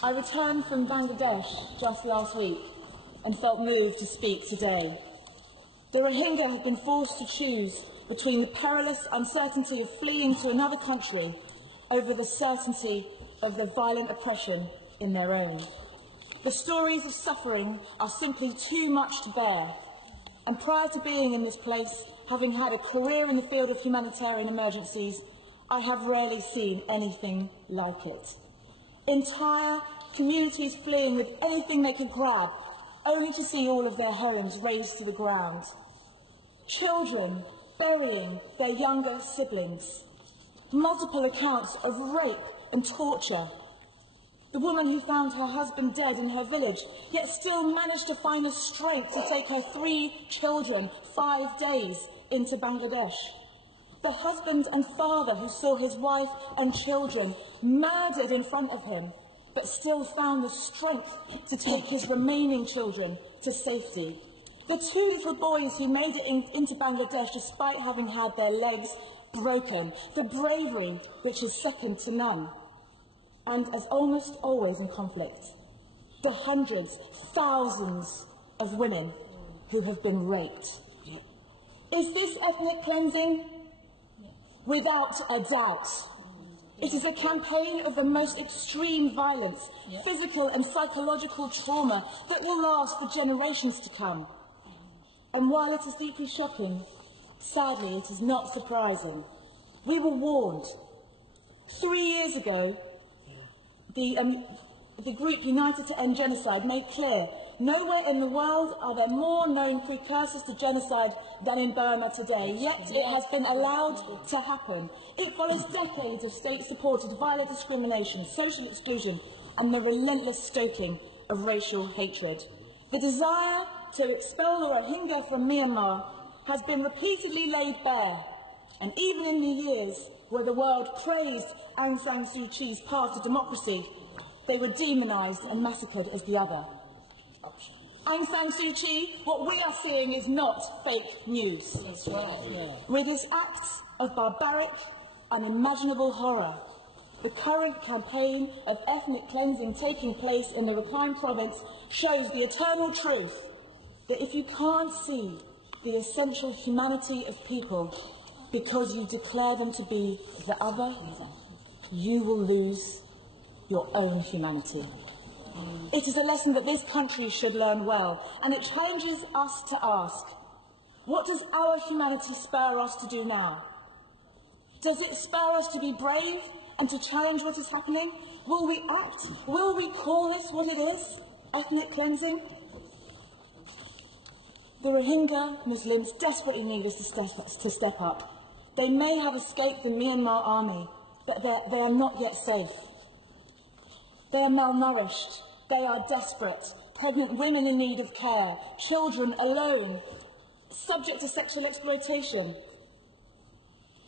I returned from Bangladesh just last week and felt moved to speak today. The Rohingya have been forced to choose between the perilous uncertainty of fleeing to another country over the certainty of the violent oppression in their own. The stories of suffering are simply too much to bear, and prior to being in this place, having had a career in the field of humanitarian emergencies, I have rarely seen anything like it. Entire communities fleeing with anything they could grab, only to see all of their homes razed to the ground. Children burying their younger siblings. Multiple accounts of rape and torture. The woman who found her husband dead in her village, yet still managed to find the strength to take her 3 children 5 days into Bangladesh. The husband and father who saw his wife and children murdered in front of him, but still found the strength to take his remaining children to safety. The 2 little boys who made it into Bangladesh despite having had their legs broken. The bravery which is second to none. And as almost always in conflict, the hundreds, thousands of women who have been raped. Is this ethnic cleansing? Without a doubt. It is a campaign of the most extreme violence, physical and psychological trauma that will last for generations to come. And while it is deeply shocking, sadly it is not surprising. We were warned. 3 years ago, the group United to End Genocide made clear nowhere in the world are there more known precursors to genocide than in Burma today, yet it has been allowed to happen. It follows decades of state-supported violent discrimination, social exclusion, and the relentless stoking of racial hatred. The desire to expel the Rohingya from Myanmar has been repeatedly laid bare, and even in the years where the world praised Aung San Suu Kyi's path to democracy, they were demonised and massacred as the other. Aung San Suu Kyi, what we are seeing is not fake news. With its acts of barbaric, unimaginable horror, the current campaign of ethnic cleansing taking place in the Rakhine province shows the eternal truth that if you can't see the essential humanity of people because you declare them to be the other, you will lose your own humanity. It is a lesson that this country should learn well, and it challenges us to ask, what does our humanity spur us to do now? Does it spur us to be brave and to challenge what is happening? Will we act? Will we call this what it is? Ethnic cleansing? The Rohingya Muslims desperately need us to step up. They may have escaped the Myanmar army, but they are not yet safe. They are malnourished. They are desperate. Pregnant women in need of care. Children alone, subject to sexual exploitation.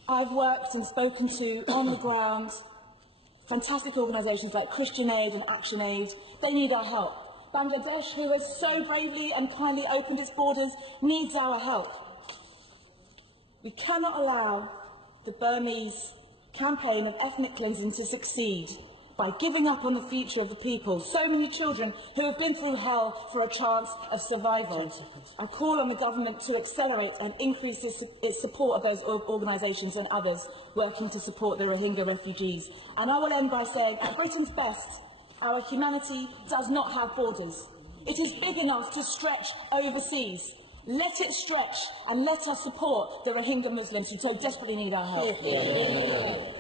I've worked and spoken to, on the ground, fantastic organisations like Christian Aid and Action Aid. They need our help. Bangladesh, who has so bravely and kindly opened its borders, needs our help. We cannot allow the Burmese campaign of ethnic cleansing to succeed by giving up on the future of the people, so many children who have been through hell for a chance of survival. I call on the government to accelerate and increase its support of those organisations and others working to support the Rohingya refugees. And I will end by saying, at Britain's best, our humanity does not have borders. It is big enough to stretch overseas. Let it stretch and let us support the Rohingya Muslims who so desperately need our help.